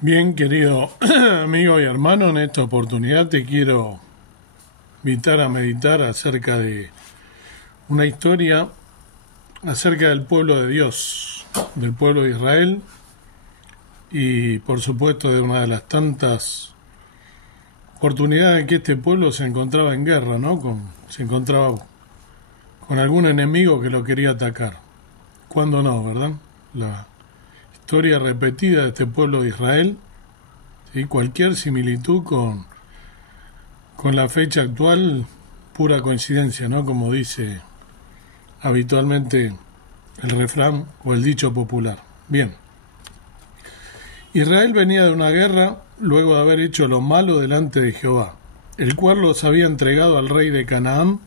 Bien, querido amigo y hermano, en esta oportunidad te quiero invitar a meditar acerca de una historia acerca del pueblo de Dios, del pueblo de Israel y por supuesto de una de las tantas oportunidades en que este pueblo se encontraba en guerra, ¿no? Se encontraba con algún enemigo que lo quería atacar. ¿Cuándo no, verdad? La historia repetida de este pueblo de Israel, ¿sí? Cualquier similitud con la fecha actual, pura coincidencia, ¿no? Como dice habitualmente el refrán o el dicho popular. Bien. Israel venía de una guerra luego de haber hecho lo malo delante de Jehová, el cual los había entregado al rey de Canaán.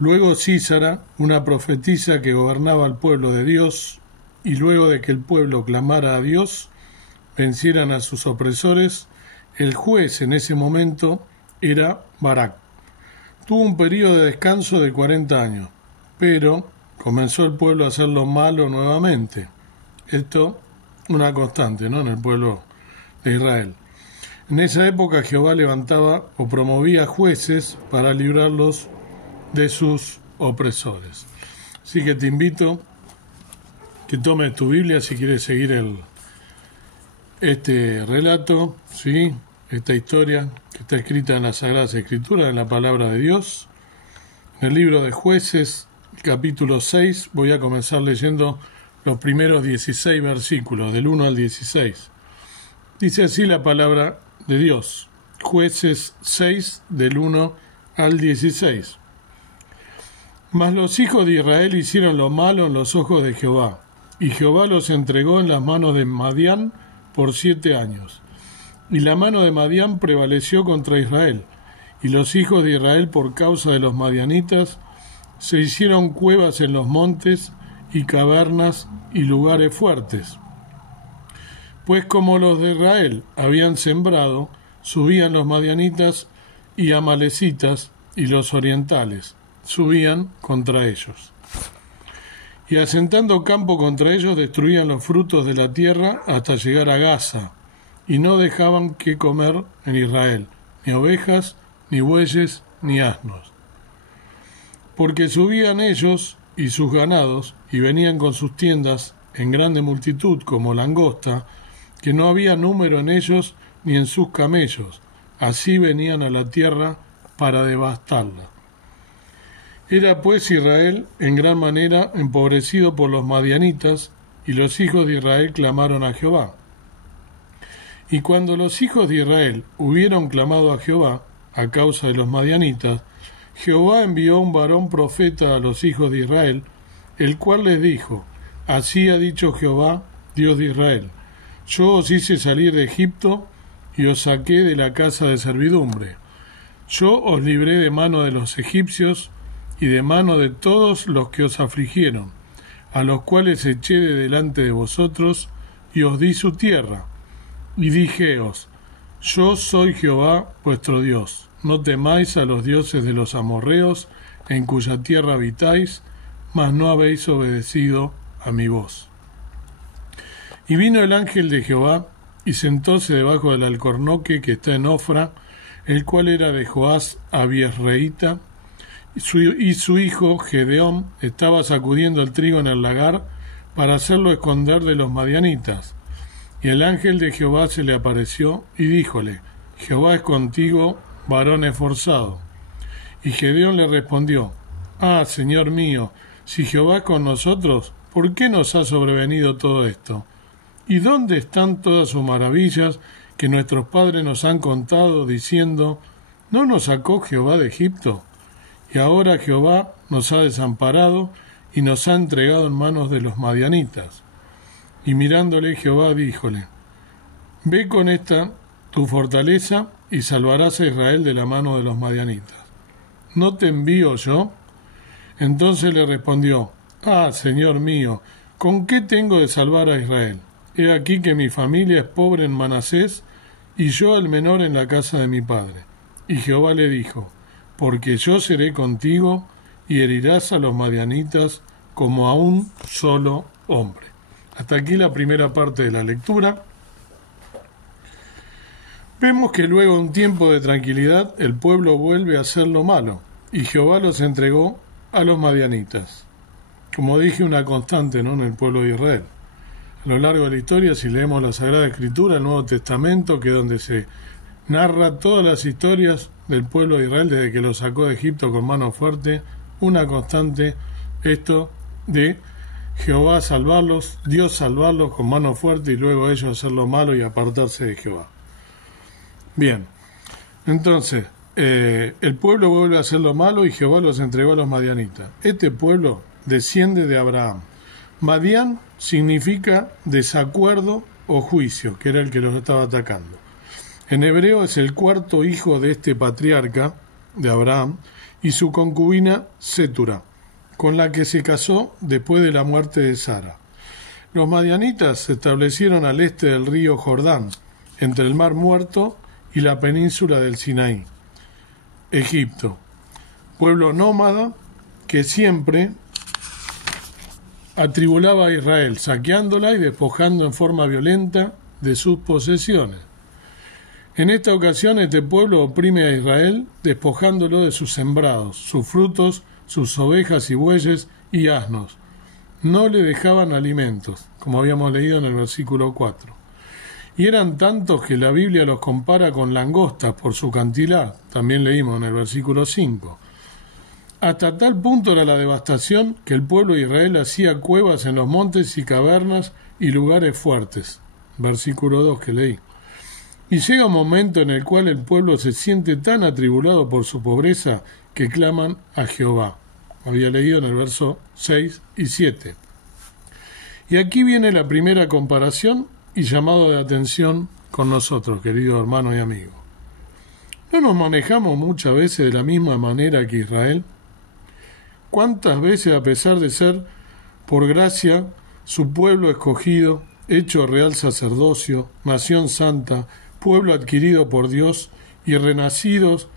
Luego Sísara, una profetisa que gobernaba al pueblo de Dios, y luego de que el pueblo clamara a Dios, vencieran a sus opresores, el juez en ese momento era Barak. Tuvo un periodo de descanso de 40 años, pero comenzó el pueblo a hacer lo malo nuevamente. Esto una constante, ¿no?, en el pueblo de Israel. En esa época Jehová levantaba o promovía jueces para librarlos de sus opresores. Así que te invito que tomes tu Biblia si quieres seguir este relato, ¿sí? Esta historia que está escrita en las Sagradas Escrituras, en la Palabra de Dios. En el libro de Jueces, capítulo 6, voy a comenzar leyendo los primeros 16 versículos, del 1 al 16. Dice así la Palabra de Dios, Jueces 6, del 1 al 16. Mas los hijos de Israel hicieron lo malo en los ojos de Jehová, y Jehová los entregó en las manos de Madián por 7 años. Y la mano de Madián prevaleció contra Israel, y los hijos de Israel, por causa de los madianitas, se hicieron cuevas en los montes, y cavernas, y lugares fuertes. Pues como los de Israel habían sembrado, subían los madianitas y amalecitas, y los orientales subían contra ellos. Y asentando campo contra ellos, destruían los frutos de la tierra hasta llegar a Gaza, y no dejaban que comer en Israel, ni ovejas, ni bueyes, ni asnos. Porque subían ellos y sus ganados, y venían con sus tiendas en grande multitud como langosta, que no había número en ellos ni en sus camellos. Así venían a la tierra para devastarla. Era pues Israel en gran manera empobrecido por los madianitas, y los hijos de Israel clamaron a Jehová. Y cuando los hijos de Israel hubieron clamado a Jehová a causa de los madianitas, Jehová envió un varón profeta a los hijos de Israel, el cual les dijo: Así ha dicho Jehová, Dios de Israel: Yo os hice salir de Egipto y os saqué de la casa de servidumbre. Yo os libré de mano de los egipcios y de mano de todos los que os afligieron, a los cuales eché de delante de vosotros, y os di su tierra. Y dijeos: Yo soy Jehová vuestro Dios. No temáis a los dioses de los amorreos, en cuya tierra habitáis, mas no habéis obedecido a mi voz. Y vino el ángel de Jehová, y sentóse debajo del alcornoque que está en Ofra, el cual era de Joás abiesreíta, y su hijo Gedeón estaba sacudiendo el trigo en el lagar para hacerlo esconder de los madianitas. Y el ángel de Jehová se le apareció y díjole: Jehová es contigo, varón esforzado. Y Gedeón le respondió: Ah, Señor mío, si Jehová es con nosotros, ¿por qué nos ha sobrevenido todo esto? ¿Y dónde están todas sus maravillas que nuestros padres nos han contado, diciendo: ¿no nos sacó Jehová de Egipto? Y ahora Jehová nos ha desamparado y nos ha entregado en manos de los madianitas. Y mirándole Jehová díjole: Ve con esta tu fortaleza y salvarás a Israel de la mano de los madianitas. ¿No te envío yo? Entonces le respondió: Ah, Señor mío, ¿con qué tengo de salvar a Israel? He aquí que mi familia es pobre en Manasés, y yo el menor en la casa de mi padre. Y Jehová le dijo: Porque yo seré contigo, y herirás a los madianitas como a un solo hombre. Hasta aquí la primera parte de la lectura. Vemos que luego de un tiempo de tranquilidad, el pueblo vuelve a hacer lo malo, y Jehová los entregó a los madianitas. Como dije, una constante, ¿no?, en el pueblo de Israel. A lo largo de la historia, si leemos la Sagrada Escritura, el Nuevo Testamento, que es donde se narra todas las historias del pueblo de Israel desde que lo sacó de Egipto con mano fuerte, una constante, esto de Jehová salvarlos, Dios salvarlos con mano fuerte y luego ellos hacer lo malo y apartarse de Jehová. Bien, entonces, el pueblo vuelve a hacer lo malo y Jehová los entregó a los madianitas. Este pueblo desciende de Abraham. Madián significa desacuerdo o juicio, que era el que los estaba atacando. En hebreo es el cuarto hijo de este patriarca, de Abraham, y su concubina Sétura, con la que se casó después de la muerte de Sara. Los madianitas se establecieron al este del río Jordán, entre el Mar Muerto y la península del Sinaí, Egipto, pueblo nómada que siempre atribulaba a Israel, saqueándola y despojando en forma violenta de sus posesiones. En esta ocasión este pueblo oprime a Israel, despojándolo de sus sembrados, sus frutos, sus ovejas y bueyes y asnos. No le dejaban alimentos, como habíamos leído en el versículo 4. Y eran tantos que la Biblia los compara con langostas por su cantidad, también leímos en el versículo 5. Hasta tal punto era la devastación que el pueblo de Israel hacía cuevas en los montes y cavernas y lugares fuertes, versículo 2 que leí. Y llega un momento en el cual el pueblo se siente tan atribulado por su pobreza que claman a Jehová. Había leído en el verso 6 y 7. Y aquí viene la primera comparación y llamado de atención con nosotros, queridos hermanos y amigos. ¿No nos manejamos muchas veces de la misma manera que Israel? ¿Cuántas veces, a pesar de ser, por gracia, su pueblo escogido, hecho real sacerdocio, nación santa, pueblo adquirido por Dios y renacidos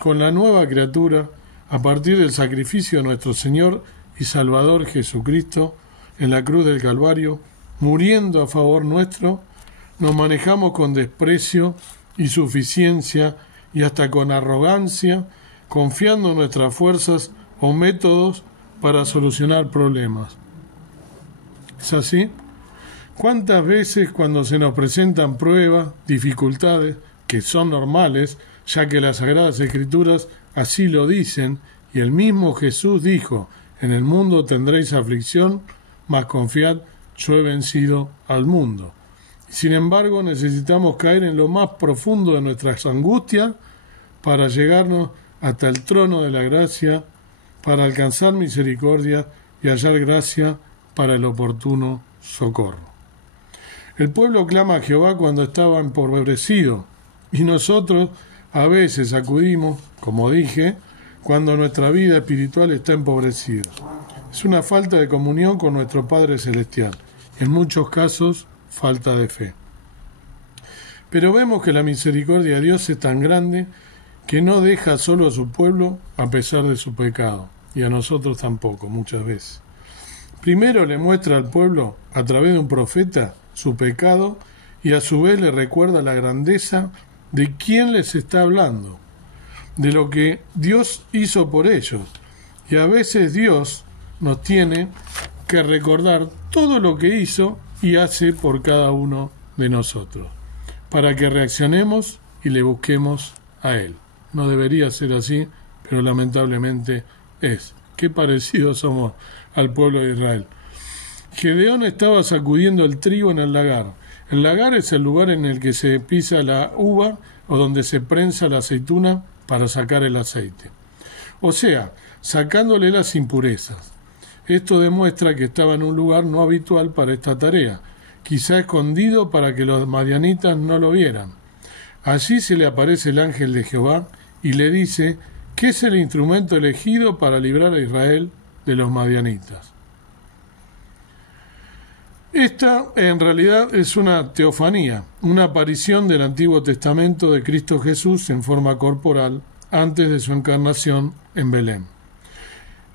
con la nueva criatura a partir del sacrificio de nuestro Señor y Salvador Jesucristo en la cruz del Calvario, muriendo a favor nuestro, nos manejamos con desprecio y suficiencia y hasta con arrogancia, confiando en nuestras fuerzas o métodos para solucionar problemas? ¿Es así? ¿Cuántas veces cuando se nos presentan pruebas, dificultades, que son normales, ya que las Sagradas Escrituras así lo dicen, y el mismo Jesús dijo, en el mundo tendréis aflicción, mas confiad, yo he vencido al mundo? Sin embargo, necesitamos caer en lo más profundo de nuestras angustias para llegarnos hasta el trono de la gracia, para alcanzar misericordia y hallar gracia para el oportuno socorro. El pueblo clama a Jehová cuando estaba empobrecido, y nosotros a veces acudimos, como dije, cuando nuestra vida espiritual está empobrecida. Es una falta de comunión con nuestro Padre Celestial, en muchos casos falta de fe. Pero vemos que la misericordia de Dios es tan grande que no deja solo a su pueblo a pesar de su pecado, y a nosotros tampoco, muchas veces. Primero le muestra al pueblo, a través de un profeta, su pecado, y a su vez le recuerda la grandeza de quién les está hablando, de lo que Dios hizo por ellos. Y a veces Dios nos tiene que recordar todo lo que hizo y hace por cada uno de nosotros, para que reaccionemos y le busquemos a Él. No debería ser así, pero lamentablemente es. Qué parecidos somos al pueblo de Israel. Gedeón estaba sacudiendo el trigo en el lagar. El lagar es el lugar en el que se pisa la uva o donde se prensa la aceituna para sacar el aceite. O sea, sacándole las impurezas. Esto demuestra que estaba en un lugar no habitual para esta tarea, quizá escondido para que los madianitas no lo vieran. Allí se le aparece el ángel de Jehová y le dice que es el instrumento elegido para librar a Israel de los madianitas. Esta en realidad es una teofanía, una aparición del Antiguo Testamento de Cristo Jesús en forma corporal antes de su encarnación en Belén.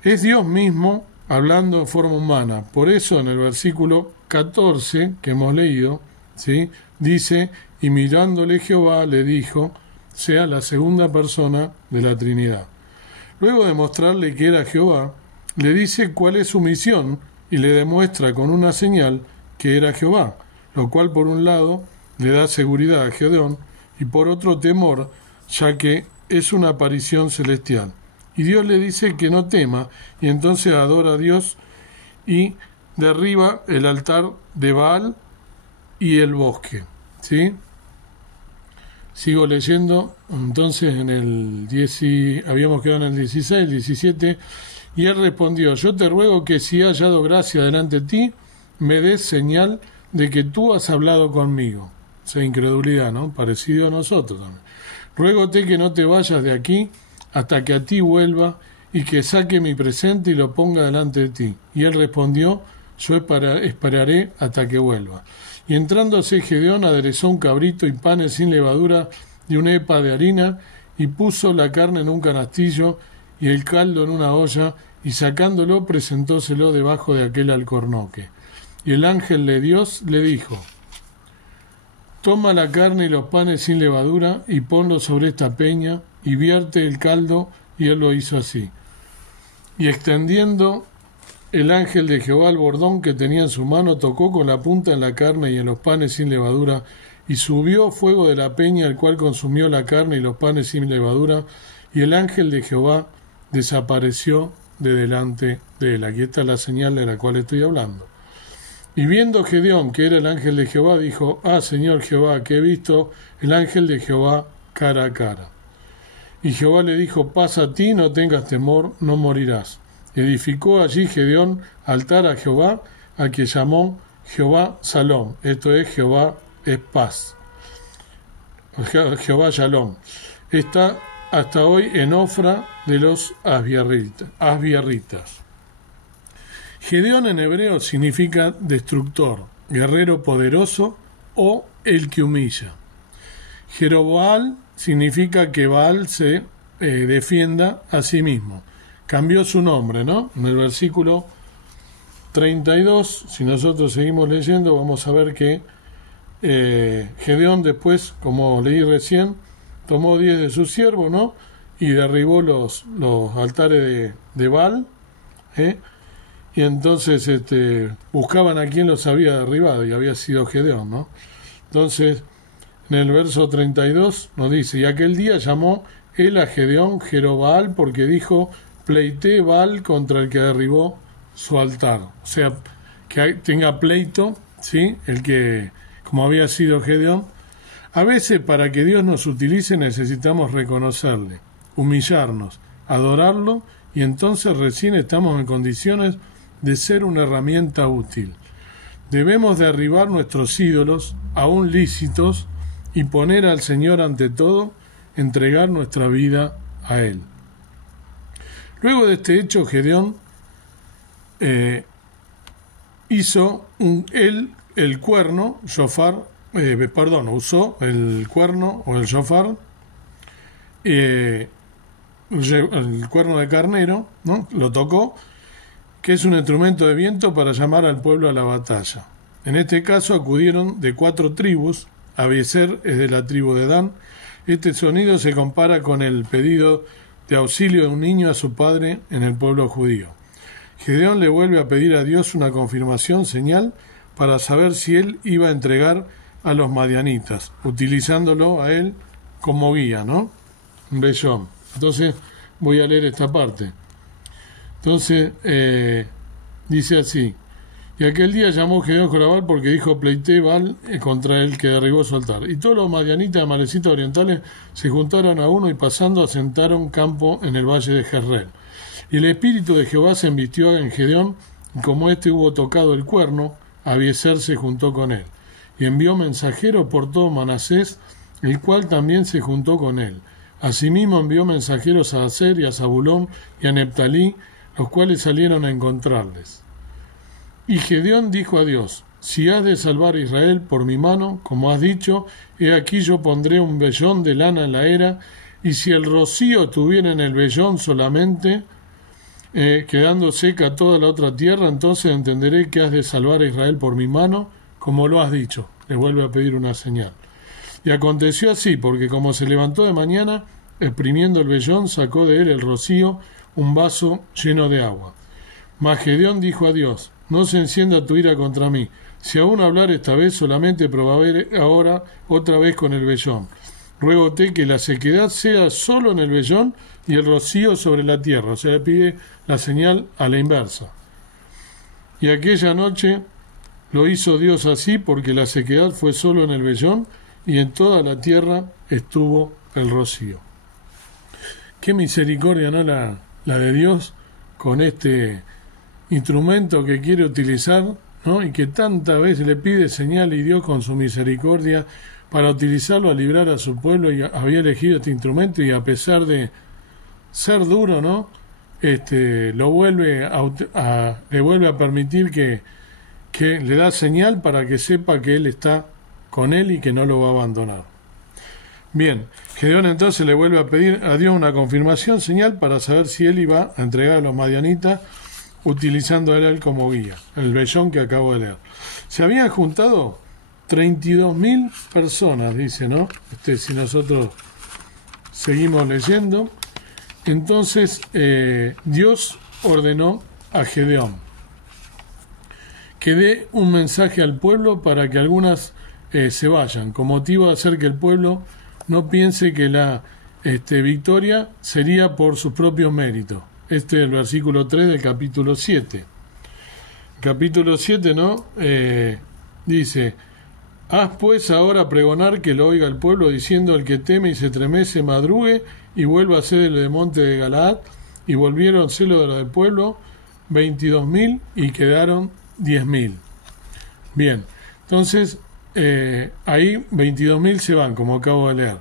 Es Dios mismo hablando en forma humana. Por eso en el versículo 14 que hemos leído ¿sí? Dice, y mirándole Jehová le dijo, sea la segunda persona de la Trinidad. Luego de mostrarle que era Jehová, le dice cuál es su misión y le demuestra con una señal que era Jehová, lo cual por un lado le da seguridad a Gedeón y por otro temor, ya que es una aparición celestial. Y Dios le dice que no tema, y entonces adora a Dios y derriba el altar de Baal y el bosque, ¿sí? Sigo leyendo, entonces en el 10, habíamos quedado en el 16, el 17, y él respondió, yo te ruego que si he hallado gracia delante de ti, me des señal de que tú has hablado conmigo. O sea, incredulidad, ¿no? Parecido a nosotros también. Ruégote que no te vayas de aquí hasta que a ti vuelva y que saque mi presente y lo ponga delante de ti. Y él respondió, yo esperaré hasta que vuelva. Y entrándose Gedeón aderezó un cabrito y panes sin levadura y un epa de harina, y puso la carne en un canastillo y el caldo en una olla, y sacándolo presentóselo debajo de aquel alcornoque. Y el ángel de Dios le dijo, toma la carne y los panes sin levadura y ponlo sobre esta peña y vierte el caldo, y él lo hizo así. Y extendiendo el ángel de Jehová el bordón que tenía en su mano, tocó con la punta en la carne y en los panes sin levadura, y subió fuego de la peña, el cual consumió la carne y los panes sin levadura, y el ángel de Jehová desapareció de delante de él. Aquí está la señal de la cual estoy hablando. Y viendo Gedeón que era el ángel de Jehová, dijo, Señor Jehová, que he visto el ángel de Jehová cara a cara. Y Jehová le dijo, pasa a ti, no tengas temor, no morirás. Edificó allí Gedeón altar a Jehová, a que llamó Jehová Salom. Esto es, Jehová es paz. Jehová Shalom. Está hasta hoy en Ofra de los Asbiarritas. Gedeón en hebreo significa destructor, guerrero poderoso o el que humilla. Jeroboal significa que Baal se defienda a sí mismo. Cambió su nombre, ¿no? En el versículo 32, si nosotros seguimos leyendo, vamos a ver que Gedeón después, como leí recién, tomó 10 de sus siervos, ¿no? Y derribó los altares de Baal, y entonces buscaban a quien los había derribado, y había sido Gedeón, ¿no? Entonces, en el verso 32 nos dice, y aquel día llamó él a Gedeón Jerobaal, porque dijo, pleité Baal contra el que derribó su altar. O sea, que tenga pleito, ¿sí? El que, como había sido Gedeón. A veces, para que Dios nos utilice, necesitamos reconocerle, humillarnos, adorarlo, y entonces recién estamos en condiciones de ser una herramienta útil. Debemos derribar nuestros ídolos, aún lícitos, y poner al Señor ante todo, entregar nuestra vida a Él. Luego de este hecho, Gedeón hizo el cuerno, usó el cuerno o el shofar, el cuerno de carnero, ¿no? Lo tocó, que es un instrumento de viento para llamar al pueblo a la batalla. En este caso acudieron de 4 tribus, Abiezer es de la tribu de Dan. Este sonido se compara con el pedido de auxilio de un niño a su padre en el pueblo judío. Gedeón le vuelve a pedir a Dios una confirmación, señal, para saber si él iba a entregar a los madianitas, utilizándolo a él como guía, ¿no? Un vellón. Entonces, voy a leer esta parte. Entonces, dice así, y aquel día llamó Gedeón Jorabal porque dijo, pleité Baal contra el que derribó su altar. Y todos los madianitas amalecitas orientales se juntaron a uno y pasando asentaron campo en el valle de Jezreel. Y el espíritu de Jehová se embistió en Gedeón, y como éste hubo tocado el cuerno, Abiezer se juntó con él. Y envió mensajeros por todo Manasés, el cual también se juntó con él. Asimismo envió mensajeros a Aser y a Zabulón y a Neptalí, los cuales salieron a encontrarles. Y Gedeón dijo a Dios, si has de salvar a Israel por mi mano, como has dicho, he aquí yo pondré un vellón de lana en la era, y si el rocío tuviera en el vellón solamente, quedando seca toda la otra tierra, entonces entenderé que has de salvar a Israel por mi mano, como lo has dicho. le vuelve a pedir una señal. Y aconteció así, porque como se levantó de mañana, exprimiendo el vellón, sacó de él el rocío, un vaso lleno de agua. Mas Gedeón dijo a Dios: no se encienda tu ira contra mí. Si aún hablar esta vez, solamente probaré ahora otra vez con el vellón. Ruégote que la sequedad sea solo en el vellón y el rocío sobre la tierra. O sea, le pide la señal a la inversa. Y aquella noche lo hizo Dios así, porque la sequedad fue solo en el vellón y en toda la tierra estuvo el rocío. Qué misericordia, ¿no? La de Dios con este instrumento que quiere utilizar, ¿no? Y que tantas veces le pide señal, y Dios con su misericordia para utilizarlo a librar a su pueblo, y había elegido este instrumento, y a pesar de ser duro, ¿no? Lo vuelve le vuelve a permitir que le da señal para que sepa que Él está con él y que no lo va a abandonar. Bien, Gedeón entonces le vuelve a pedir a Dios una confirmación, señal, para saber si él iba a entregar a los madianitas utilizando a él como guía, el vellón que acabo de leer. Se habían juntado 32.000 personas, dice, ¿no? Si nosotros seguimos leyendo, entonces Dios ordenó a Gedeón que dé un mensaje al pueblo para que algunas se vayan, con motivo de hacer que el pueblo no piense que la victoria sería por sus propios méritos. Este es el versículo 3 del capítulo 7. Capítulo 7, ¿no? Dice: haz pues ahora pregonar que lo oiga el pueblo, diciendo: el que teme y se tremece, madrugue y vuelva a ser el de monte de Galaad. Y volvieron celo de lo del pueblo 22.000 y quedaron 10.000. Bien, entonces ahí 22.000 se van, como acabo de leer.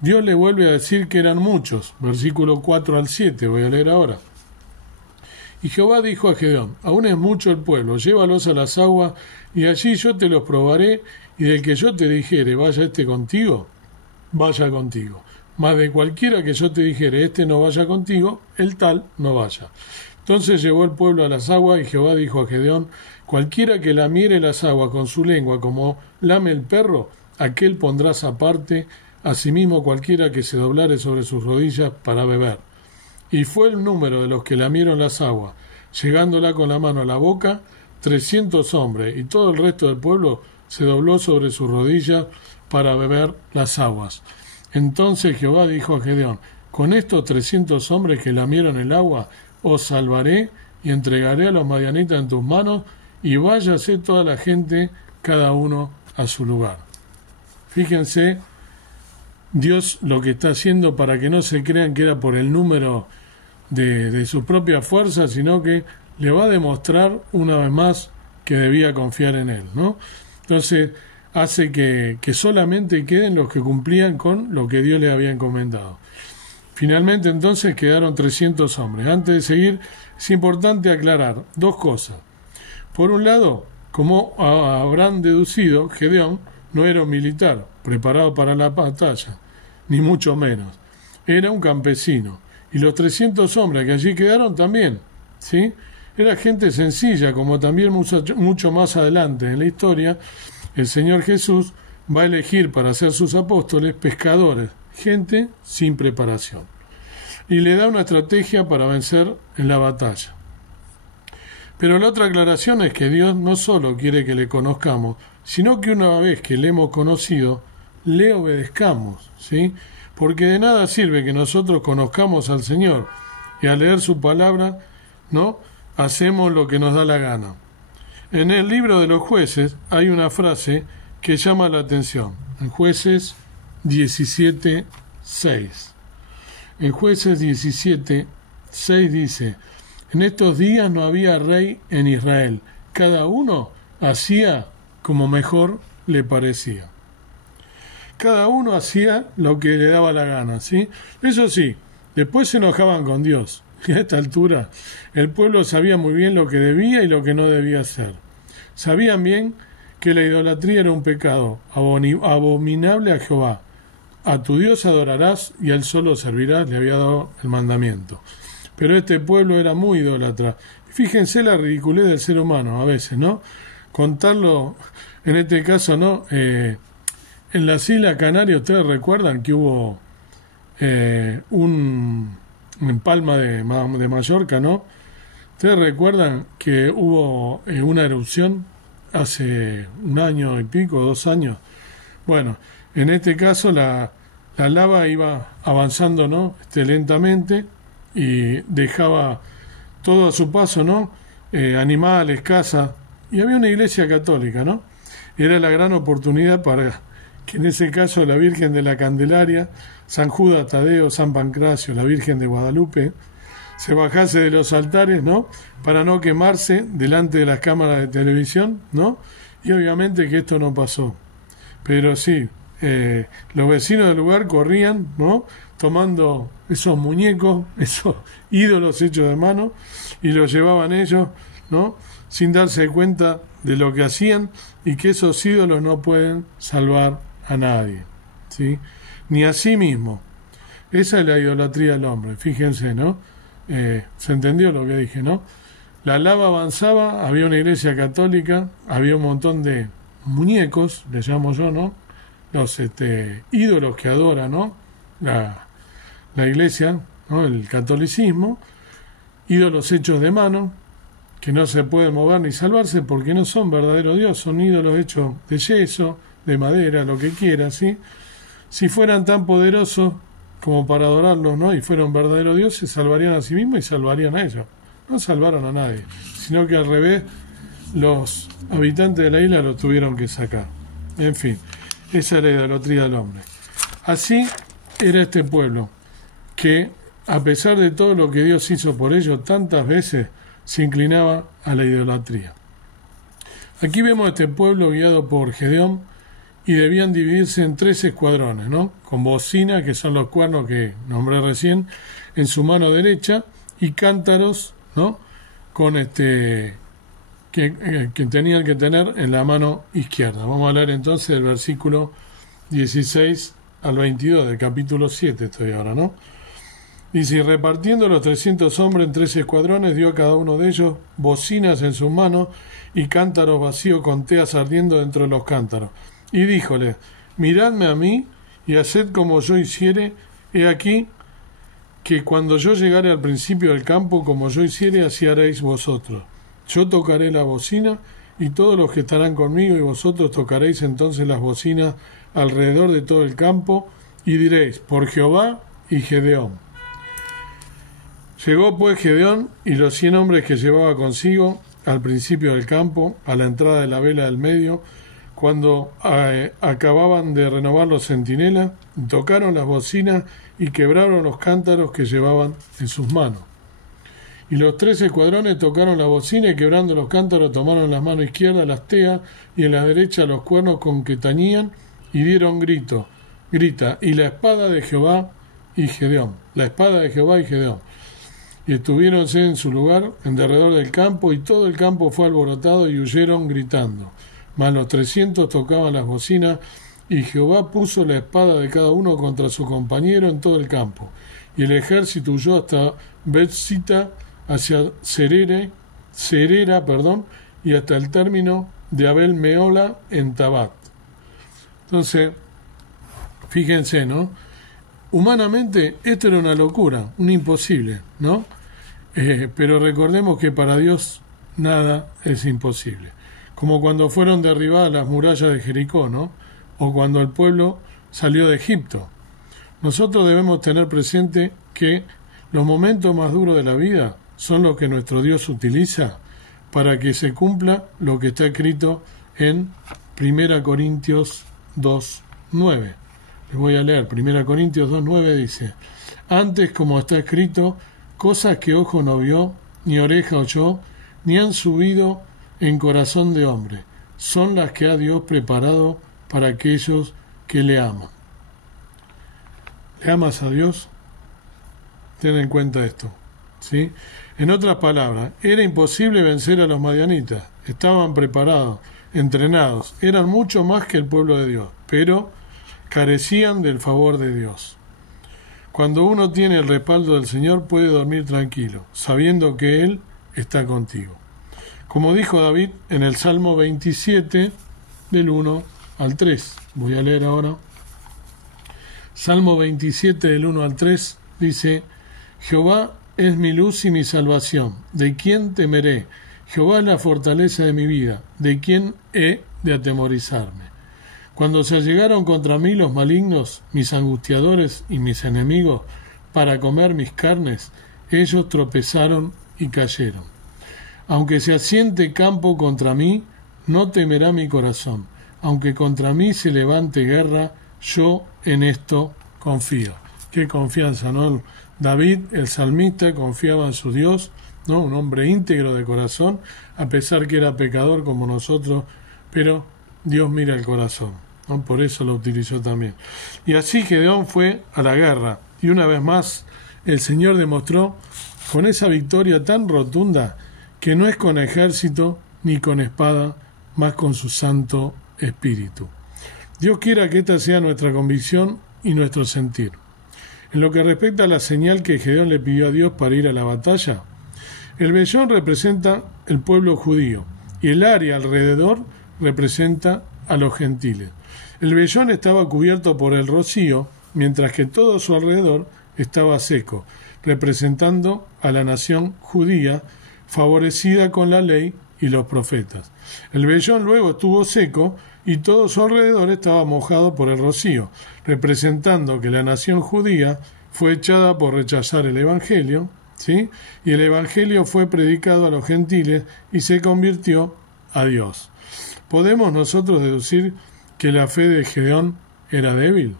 Dios le vuelve a decir que eran muchos, versículo 4 al 7, voy a leer ahora. Y Jehová dijo a Gedeón: aún es mucho el pueblo, llévalos a las aguas, y allí yo te los probaré, y del que yo te dijere, vaya contigo, vaya contigo. Mas de cualquiera que yo te dijere, no vaya contigo, el tal no vaya. Entonces llevó el pueblo a las aguas, y Jehová dijo a Gedeón: cualquiera que lamiere las aguas con su lengua como lame el perro, aquel pondrás aparte, asimismo cualquiera que se doblare sobre sus rodillas para beber. Y fue el número de los que lamieron las aguas, llegándola con la mano a la boca, 300 hombres, y todo el resto del pueblo se dobló sobre sus rodillas para beber las aguas. Entonces Jehová dijo a Gedeón: con estos 300 hombres que lamieron el agua, os salvaré y entregaré a los madianitas en tus manos, y váyase toda la gente, cada uno a su lugar. Fíjense Dios lo que está haciendo, para que no se crean que era por el número de su propia fuerza, sino que le va a demostrar una vez más que debía confiar en él, ¿no? Entonces hace que solamente queden los que cumplían con lo que Dios les había encomendado. Finalmente entonces quedaron 300 hombres. Antes de seguir, es importante aclarar dos cosas. Por un lado, como habrán deducido, Gedeón no era un militar preparado para la batalla, ni mucho menos. Era un campesino. Y los 300 hombres que allí quedaron también, ¿sí? Era gente sencilla, como también mucho más adelante en la historia, el Señor Jesús va a elegir para ser sus apóstoles pescadores, gente sin preparación. Y le da una estrategia para vencer en la batalla. Pero la otra aclaración es que Dios no solo quiere que le conozcamos, sino que una vez que le hemos conocido, le obedezcamos, ¿sí? Porque de nada sirve que nosotros conozcamos al Señor y al leer su palabra, ¿no?, hacemos lo que nos da la gana. En el libro de los Jueces hay una frase que llama la atención. En Jueces 17:6. En Jueces 17:6 dice: en estos días no había rey en Israel, cada uno hacía como mejor le parecía. Cada uno hacía lo que le daba la gana, ¿sí? Eso sí, después se enojaban con Dios. Y a esta altura el pueblo sabía muy bien lo que debía y lo que no debía hacer. Sabían bien que la idolatría era un pecado abominable a Jehová. A tu Dios adorarás y a él solo servirás, le había dado el mandamiento. Pero este pueblo era muy idólatra. Fíjense la ridiculez del ser humano a veces, ¿no? Contarlo en este caso, ¿no? En las Islas Canarias, ¿ustedes recuerdan que hubo en Palma de Mallorca, ¿no? ¿Ustedes recuerdan que hubo una erupción hace un año y pico, 2 años? Bueno, en este caso la lava iba avanzando, ¿no? Lentamente, y dejaba todo a su paso, ¿no? Animales, casas, y había una iglesia católica, ¿no? Era la gran oportunidad para que en ese caso la Virgen de la Candelaria, San Judas Tadeo, San Pancracio, la Virgen de Guadalupe, se bajase de los altares, ¿no? Para no quemarse delante de las cámaras de televisión, ¿no? Y obviamente que esto no pasó. Pero sí, los vecinos del lugar corrían, ¿no? Tomando esos muñecos, esos ídolos hechos de mano, y los llevaban ellos, ¿no? Sin darse cuenta de lo que hacían y que esos ídolos no pueden salvar a nadie, ¿sí? Ni a sí mismo. Esa es la idolatría del hombre, fíjense, ¿no? ¿Se entendió lo que dije, no? La lava avanzaba, había una iglesia católica, había un montón de muñecos, le llamo yo, ¿no? Los ídolos que adora, ¿no? La iglesia, ¿no? El catolicismo, ídolos hechos de mano, que no se pueden mover ni salvarse porque no son verdadero Dios, son ídolos hechos de yeso, de madera, lo que quiera, ¿sí? Si fueran tan poderosos como para adorarlos, ¿no? Y fueron verdadero Dios, se salvarían a sí mismos y salvarían a ellos. No salvaron a nadie, sino que al revés, los habitantes de la isla lo tuvieron que sacar. En fin, esa es la idolatría del hombre. Así era este pueblo, que a pesar de todo lo que Dios hizo por ellos, tantas veces se inclinaba a la idolatría. Aquí vemos a este pueblo guiado por Gedeón, y debían dividirse en 3 escuadrones, ¿no? Con bocina, que son los cuernos que nombré recién, en su mano derecha, y cántaros, ¿no? Con que tenían que tener en la mano izquierda. Vamos a leer entonces del versículo 16 al 22 del capítulo 7, estoy ahora, ¿no? Dice, repartiendo los 300 hombres en 3 escuadrones, dio a cada uno de ellos bocinas en sus manos y cántaros vacíos con teas ardiendo dentro de los cántaros. Y díjole, miradme a mí y haced como yo hiciere, he aquí que cuando yo llegare al principio del campo, como yo hiciere, así haréis vosotros. Yo tocaré la bocina y todos los que estarán conmigo, y vosotros tocaréis entonces las bocinas alrededor de todo el campo, y diréis, por Jehová y Gedeón. Llegó pues Gedeón y los 100 hombres que llevaba consigo al principio del campo, a la entrada de la vela del medio, cuando acababan de renovar los centinelas, tocaron las bocinas y quebraron los cántaros que llevaban en sus manos. Y los 3 escuadrones tocaron la bocina y quebrando los cántaros tomaron en la mano izquierda las teas y en la derecha los cuernos con que tañían y dieron grita, y la espada de Jehová y Gedeón, la espada de Jehová y Gedeón. Y estuviéronse en su lugar en derredor del campo, y todo el campo fue alborotado y huyeron gritando. Mas los 300 tocaban las bocinas, y Jehová puso la espada de cada uno contra su compañero en todo el campo. Y el ejército huyó hasta Betzita, hacia Cerera, y hasta el término de Abel Meola en Tabat. Entonces, fíjense, ¿no? Humanamente esto era una locura, un imposible, ¿no? Pero recordemos que para Dios nada es imposible. Como cuando fueron derribadas las murallas de Jericó, ¿no? O cuando el pueblo salió de Egipto. Nosotros debemos tener presente que los momentos más duros de la vida son los que nuestro Dios utiliza para que se cumpla lo que está escrito en 1 Corintios 2:9. Les voy a leer. 1 Corintios 2:9 dice, antes, como está escrito, cosas que ojo no vio, ni oreja oyó, ni han subido en corazón de hombre, son las que ha Dios preparado para aquellos que le aman. ¿Le amas a Dios? Ten en cuenta esto, ¿sí? En otras palabras, era imposible vencer a los madianitas, estaban preparados, entrenados, eran mucho más que el pueblo de Dios, pero carecían del favor de Dios. Cuando uno tiene el respaldo del Señor, puede dormir tranquilo, sabiendo que Él está contigo. Como dijo David en el Salmo 27, del 1 al 3. Voy a leer ahora. Salmo 27 del 1 al 3 dice: Jehová es mi luz y mi salvación, ¿de quién temeré? Jehová es la fortaleza de mi vida, ¿de quién he de atemorizarme? Cuando se allegaron contra mí los malignos, mis angustiadores y mis enemigos, para comer mis carnes, ellos tropezaron y cayeron. Aunque se asiente campo contra mí, no temerá mi corazón. Aunque contra mí se levante guerra, yo en esto confío. Qué confianza, ¿no? David, el salmista, confiaba en su Dios, ¿no? Un hombre íntegro de corazón, a pesar que era pecador como nosotros, pero Dios mira el corazón, ¿no? Por eso lo utilizó también. Y así Gedeón fue a la guerra, y una vez más el Señor demostró con esa victoria tan rotunda que no es con ejército ni con espada, mas con su Santo Espíritu. Dios quiera que esta sea nuestra convicción y nuestro sentir. En lo que respecta a la señal que Gedeón le pidió a Dios para ir a la batalla, el vellón representa el pueblo judío y el área alrededor representa a los gentiles. El vellón estaba cubierto por el rocío, mientras que todo a su alrededor estaba seco, representando a la nación judía favorecida con la ley y los profetas. El vellón luego estuvo seco y todo su alrededor estaba mojado por el rocío, representando que la nación judía fue echada por rechazar el Evangelio, ¿sí? Y el Evangelio fue predicado a los gentiles y se convirtió a Dios. ¿Podemos nosotros deducir que la fe de Gedeón era débil?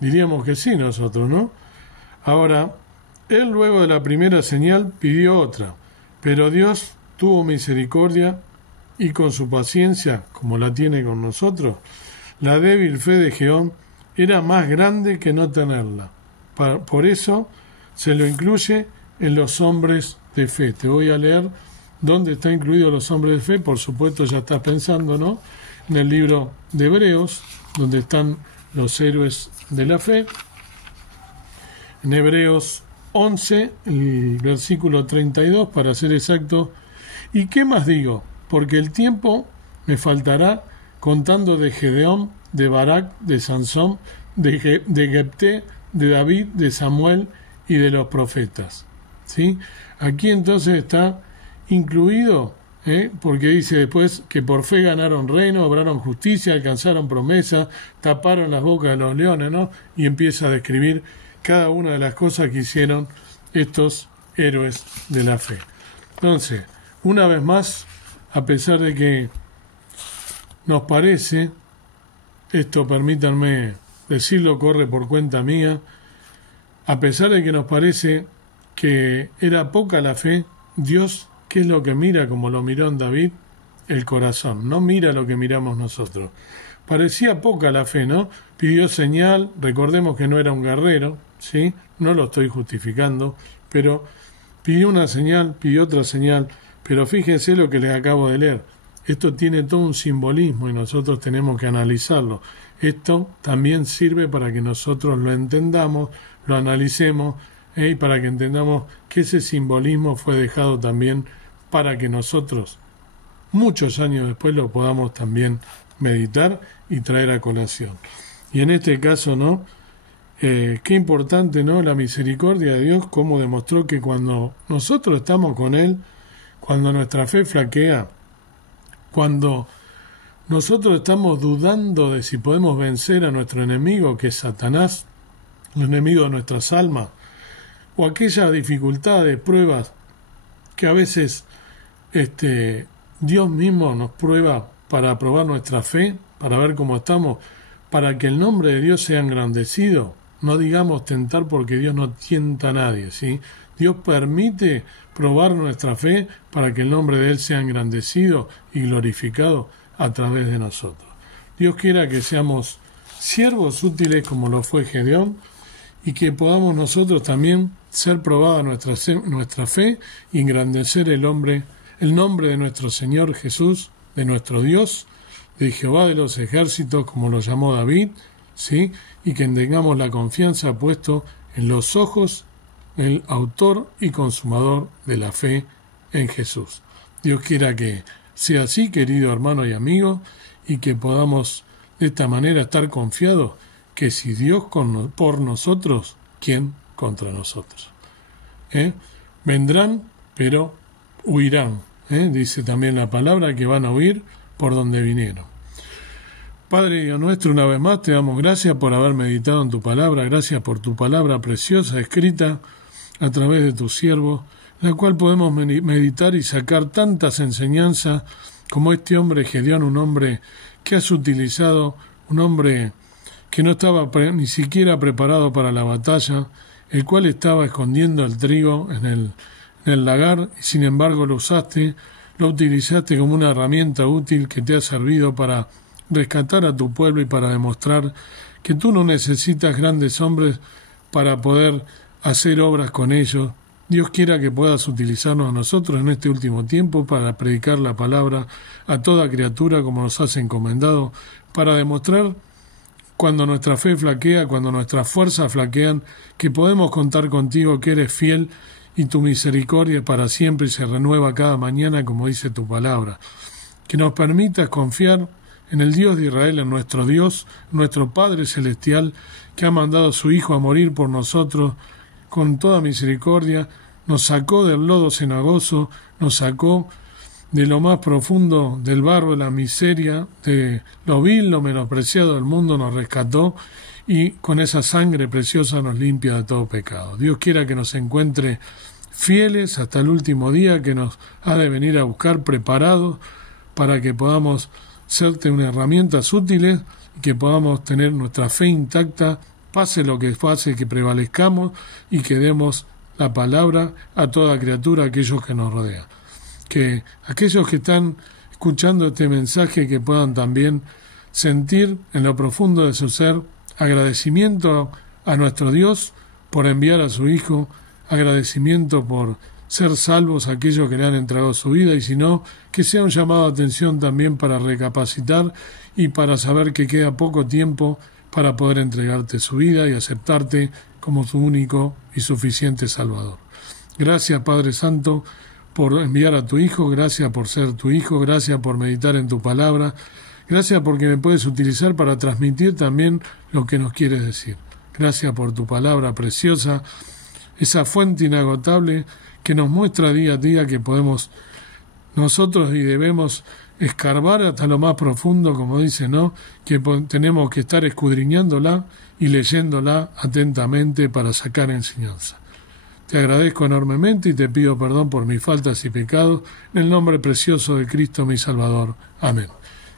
Diríamos que sí nosotros, ¿no? Ahora, él luego de la primera señal pidió otra, pero Dios tuvo misericordia y con su paciencia, como la tiene con nosotros, la débil fe de Gedeón era más grande que no tenerla. Por eso se lo incluye en los hombres de fe. Te voy a leer dónde están incluidos los hombres de fe. Por supuesto ya estás pensando, ¿no? En el libro de Hebreos, donde están los héroes de la fe. En Hebreos 11, el versículo 32, para ser exacto. ¿Y qué más digo? Porque el tiempo me faltará contando de Gedeón, de Barak, de Sansón, de Jefté, de David, de Samuel y de los profetas. ¿Sí? Aquí entonces está incluido, porque dice después que por fe ganaron reino, obraron justicia, alcanzaron promesa, taparon las bocas de los leones, ¿no? Y empieza a describir cada una de las cosas que hicieron estos héroes de la fe. Entonces, una vez más, a pesar de que nos parece, esto permítanme decirlo, corre por cuenta mía, a pesar de que nos parece que era poca la fe, Dios, ¿qué es lo que mira como lo miró en David? El corazón, no mira lo que miramos nosotros. Parecía poca la fe, ¿no? Pidió señal, recordemos que no era un guerrero, ¿sí? No lo estoy justificando, pero pidió una señal, pidió otra señal, pero fíjense lo que les acabo de leer. Esto tiene todo un simbolismo y nosotros tenemos que analizarlo. Esto también sirve para que nosotros lo entendamos, lo analicemos, y para que entendamos que ese simbolismo fue dejado también para que nosotros, muchos años después, lo podamos también meditar y traer a colación. Y en este caso, ¿no? Qué importante, ¿no? La misericordia de Dios, cómo demostró que cuando nosotros estamos con Él, cuando nuestra fe flaquea, cuando nosotros estamos dudando de si podemos vencer a nuestro enemigo, que es Satanás, el enemigo de nuestras almas, o aquellas dificultades, pruebas que a veces Dios mismo nos prueba para probar nuestra fe, para ver cómo estamos, para que el nombre de Dios sea engrandecido. No digamos tentar, porque Dios no tienta a nadie, ¿sí? Dios permite probar nuestra fe para que el nombre de Él sea engrandecido y glorificado a través de nosotros. Dios quiera que seamos siervos útiles como lo fue Gedeón, y que podamos nosotros también ser probada nuestra fe y engrandecer el nombre de nuestro Señor Jesús, de nuestro Dios, de Jehová de los ejércitos, como lo llamó David, ¿sí? Y que tengamos la confianza puesto en los ojos del autor y consumador de la fe, en Jesús. Dios quiera que sea así, querido hermano y amigo, y que podamos de esta manera estar confiados que si Dios por nosotros, ¿quién contra nosotros? Vendrán, pero huirán. Dice también la palabra que van a huir por donde vinieron. Padre Dios nuestro, una vez más te damos gracias por haber meditado en tu palabra, gracias por tu palabra preciosa escrita a través de tu siervo, la cual podemos meditar y sacar tantas enseñanzas como este hombre Gedeón, un hombre que has utilizado, un hombre que no estaba ni siquiera preparado para la batalla, el cual estaba escondiendo el trigo en el lagar, y sin embargo lo utilizaste como una herramienta útil que te ha servido para rescatar a tu pueblo y para demostrar que tú no necesitas grandes hombres para poder hacer obras con ellos. Dios quiera que puedas utilizarnos a nosotros en este último tiempo para predicar la palabra a toda criatura como nos has encomendado, para demostrar cuando nuestra fe flaquea, cuando nuestras fuerzas flaquean, que podemos contar contigo, que eres fiel y tu misericordia para siempre y se renueva cada mañana, como dice tu palabra. Que nos permitas confiar en el Dios de Israel, en nuestro Dios, nuestro Padre Celestial, que ha mandado a su Hijo a morir por nosotros con toda misericordia, nos sacó del lodo cenagoso, nos sacó de lo más profundo del barro, de la miseria, de lo vil, lo menospreciado del mundo, nos rescató y con esa sangre preciosa nos limpia de todo pecado. Dios quiera que nos encuentre fieles hasta el último día, que nos ha de venir a buscar preparados para que podamos serte unas herramientas útiles y que podamos tener nuestra fe intacta, pase lo que pase, que prevalezcamos y que demos la palabra a toda criatura, a aquellos que nos rodean. Que aquellos que están escuchando este mensaje que puedan también sentir en lo profundo de su ser agradecimiento a nuestro Dios por enviar a su Hijo, agradecimiento por ser salvos aquellos que le han entregado su vida, y si no, que sea un llamado de atención también para recapacitar y para saber que queda poco tiempo para poder entregarte su vida y aceptarte como su único y suficiente Salvador. Gracias, Padre Santo, por enviar a tu Hijo, gracias por ser tu Hijo, gracias por meditar en tu palabra, gracias porque me puedes utilizar para transmitir también lo que nos quieres decir. Gracias por tu palabra preciosa, esa fuente inagotable que nos muestra día a día que podemos nosotros y debemos escarbar hasta lo más profundo, como dice, ¿no? Que tenemos que estar escudriñándola y leyéndola atentamente para sacar enseñanza. Te agradezco enormemente y te pido perdón por mis faltas y pecados, en el nombre precioso de Cristo mi Salvador. Amén.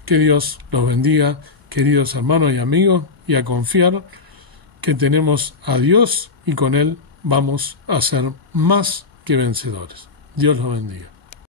Que Dios los bendiga, queridos hermanos y amigos, y a confiar que tenemos a Dios y con Él vamos a ser más que vencedores. Dios los bendiga.